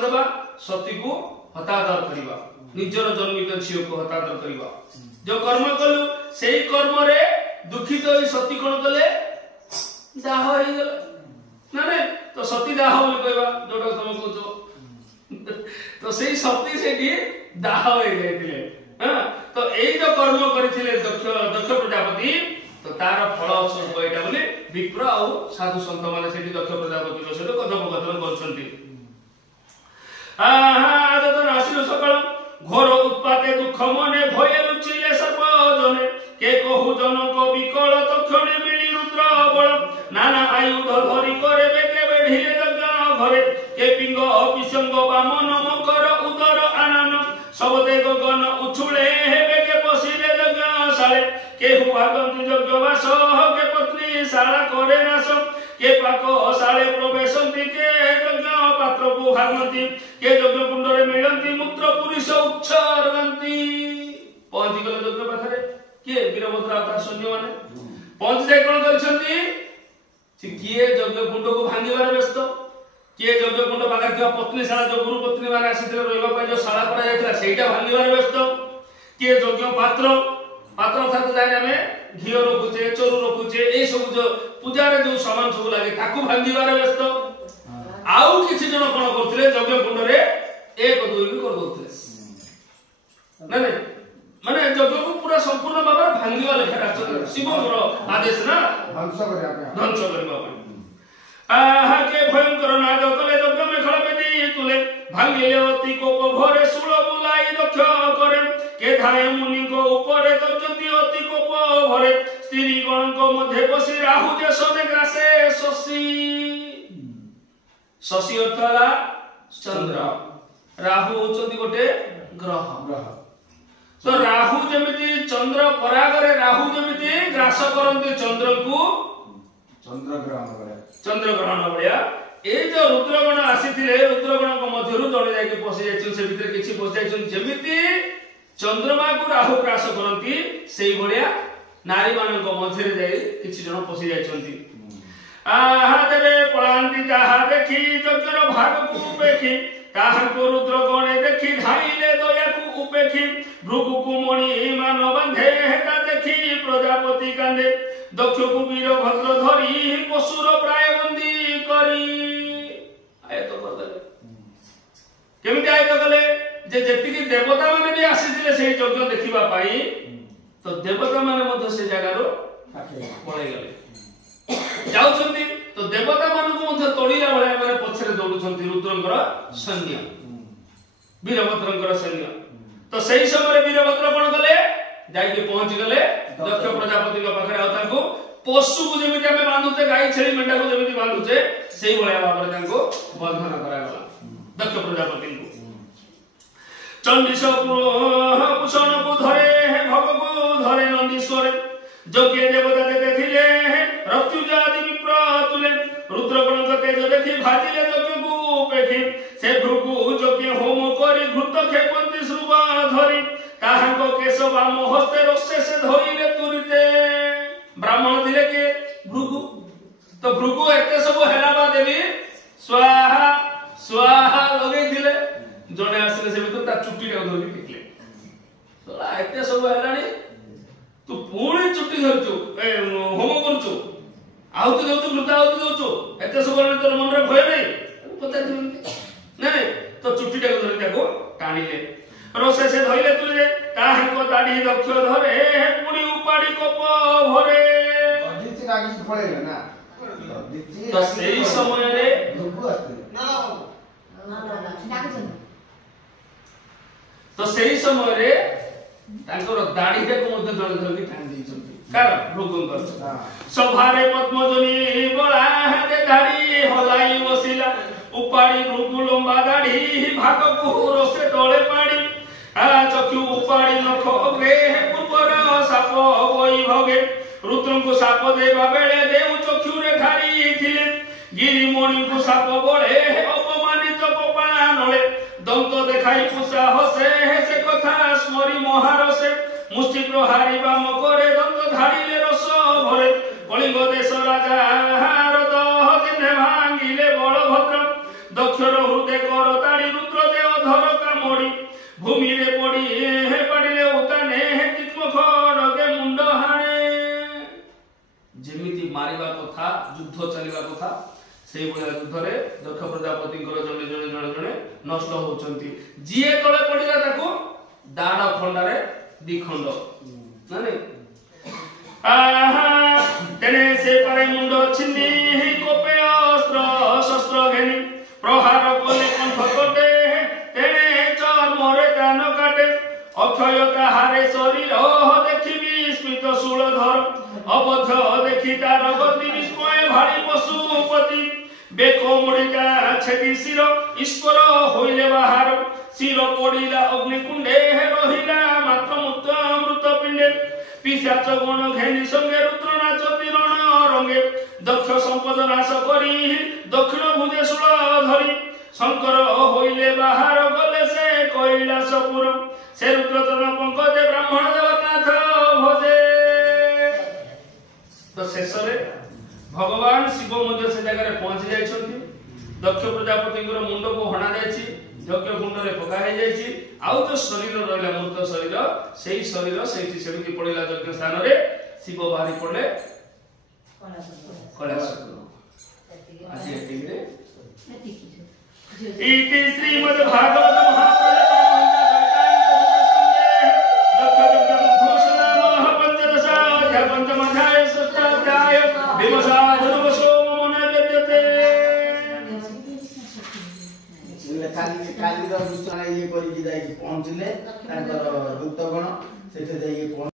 देवा सती को हतादर करवा निजर जन्मित झील को हतादर करवा जो कर्म कलु से कर्म रे दुखित होई सती कोन कले दाह हो गले ना ने तो सती दाह बोली कहबा जोटा तुम कहतो तो सेही सती सेठी दाह हो गइथिले हां तो एई जो कर्म करिथिले दक्ष प्रजापति तो तार फल स्वरूप एटा बोली विप्र आ साधु संत माने सेठी दक्ष प्रजापति को सहित कथोपकथन करछंती आज तो आसिल सकाळ घोर उत्पाते दुख मने भय लुचिले सर्वजने के कहु जनक विकल तक्षणे मिली रुद्र बळ नाना आयुध धरि करे बेगे बेढिले जग घरे के पिंग पिसंग बामन मकर उदर आनन सबते गगन उछुले बेगे पसिले जग साले केहु भागंती यज्ञवास के पत्नी शाला करे नाश के पाक शाले प्रवेशंती के यज्ञ पात्र को भागंती के यज्ञ कुंड रे मिलंती मूत्र पुरुष उच्छरंती पहुंची गले यज्ञ पाखरे के वीरभद्र अवतार सैन्य माने पहुंच जाय कोन करछंती से किए यज्ञ कुंड को भांगीबार व्यस्त किए यज्ञ कुंड पाखरे के पत्नी शाला जो गुरु पत्नी माने आसीथिले रहबा पय जो शाला करा जायतिला सेटा भांगीबार व्यस्त किए यज्ञ पात्र पात्र अर्थात जाय हमें घियो रखुचे चोरू रखुचे ए सब जो पूजा रे जो सामान सब लागे ताकू भांगीबार व्यस्त आउ किछि जन कोन करथिले यज्ञ कुंड रे एक दुई भी कर दउथिले ना नहीं माने यज्ञ को पूरा संपूर्ण भाबे भांगीवा लेखा शिवଙ୍କର आदेश ना ध्वंस करबा आहा के भयंकर नाद कले यज्ञ में खड़ बेदी तुले भांगिले अति कोप भरे सुळ बुलाई दक्ष करे के धाय मुनि को ऊपर दक्षति अति कोप भरे स्त्री गण को मध्य बसी राहु जे सोने ग्रासे शशि शशि अर्थाला चंद्र राहु होचंती गोटे ग्रह तो राहु जेमिति चंद्र परागरे राहु जेमिति ग्रास करंती चंद्र को चंद्र ग्रहण बलिया ए जो रुद्रगण आसीथिले रुद्रगण को मध्यरु जणे जाके पसि जायछन से भीतर किछि पसि जायछन जेमिति चंद्रमा को राहु ग्रास करंती सेही बलिया नारी मान को मध्य रे जाय किछि जण पसि जायछंती आहा देवे पळांती ताहा देखि यज्ञर भाग को उपेखि ताहा को रुद्रगणे देखि धाइले दया को उपेखि भृगु को मणि मान बांधे हेता देखि प्रजापति कांदे दक्ष को वीरभद्र धरि पशुर प्राय बंदी करी आयत करदे केमिति आयत कले जे जेतिकी देवता माने भी आसीथिले सेही यज्ञ देखिबा पाई तो देवता माने मध्य से जगह रो पळे गले जाउछंती तो देवता मान को मध्य तोड़ीला भले माने पछरे दौडुछंती रुद्रंकर सैन्य वीरभद्रंकर सैन्य तो सही समय वीरभद्र कोन गले जाई के पहुंच गले दक्ष प्रजापति के पाखरे आ ताको पशु को जेमिति हमें बांधुते गाई छेली मेंढा को जेमिति बांधुचे सेही भले भाबरे ताको बंधन करा गला दक्ष प्रजापति को चंडीश पुषण को धरे भग को धरे नंदीश्वर जोगे देवता देखिले रत्युजादि विप्र तुले रुद्रगण को तेज देखि भाजिले जोगे को उपेखि से भृगु जोगे होम करी घृत खेपंती श्रुवा धरि ताहाको केश वाम हस्ते रसे से धरिले तुरिते ब्राह्मण दिले के भृगु तो भृगु एते सब हेलाबा देवी स्वाहा स्वाहा लगे दिले जने आसले से भीतर ता चुट्टी टा धरि टिकले सोला एते सब हेलानी तू पूरी चुट्टी धरचु ए होम करचु आहुति दउचु घृत आहुति दउचु एते सब हेलानी तोर मन रे भय नै पता दिबंती नै तो चुट्टी टा धरि ताको टाणीले रोसे से धइले तुले ताहे को दाढ़ी दक्ष धरे पुणी उपाड़ी कोप भरे अदिति लागी पळेले ना तो सेही समय रे भृगु आस्ते ना तो सेही समय रे तांकर दाढ़ी को मध्य जण धरकी टाणी दैछंती कारण भृगुंकर सभारे पद्मजनी बळा हे दाढ़ी हलाई बसिला उपाड़ी भृगु लंबा दाढ़ी भाग को रोसे तळे पाड़ी चक्षु उपाड़ी नख अग्रे पूर्वर साप बई भगे रुद्र को साप देवा बेले देउ चक्षु रे धारी थिले गिरिमणि को साप बळे अपमानित कपानले दंत देखाई पुषा हसे से कथा स्मरी महारसे मुष्टि प्रहारी बाम करे दंत धारिले रस भरे कलिंग देश राजा रद दिने भांगिले बलभद्र दक्षर हृदय कर ताड़ी पड़ी भूमि रे पड़ी हे पड़िले उताने हे कित्म खड़गे मुंड हाणे जेमिति मारिबा कथा युद्ध चलिबा कथा सेई भलिया युद्ध रे दक्ष प्रजापति जणे नष्ट होचंती जिए तळे पड़िला ताको दाड़ खंडारे दी खंड नानी आहा तेने से पारे मुंड छिन्नी ही कोपे अस्त्र शस्त्र घेनी प्रहार कले कंठ कटे तेने चर्मरे दान काटे अक्षय ताहारे शरीर देखिबी स्मित शूलधर अबध देखि तार गति विस्मय भारी पशुपति बेको मुड़िका छेदी शिर ईश्वर होइले बाहर शिर पड़िला अग्निकुंडे रहिला मात्र मुक्त अमृत पिंडे पिशाच गण घेनी संगे रुद्र नाचती रण रंगे दक्ष संपद नाश करी दक्षिण भुजे शूल धरी शंकर होइले बाहर गले से कैलासपुर से रुद्रचरण पंकजे ब्राह्मण जगन्नाथ भजे तो शेष रे भगवान शिव मध्य से जगह पहुंची जाइछंती दक्ष प्रजापति मुंड को हणा जाइछि यज्ञ कुंड रे पका हे जाइछि आउ तो शरीर रहला मृत शरीर सेही शरीर सेठी सेमिति पड़िला यज्ञ स्थान रे शिव बाहरी पड़ले कैलासपुर आज एटिंग रे इति श्रीमद् भागवत काली ये पहुंचले दुक्तगण से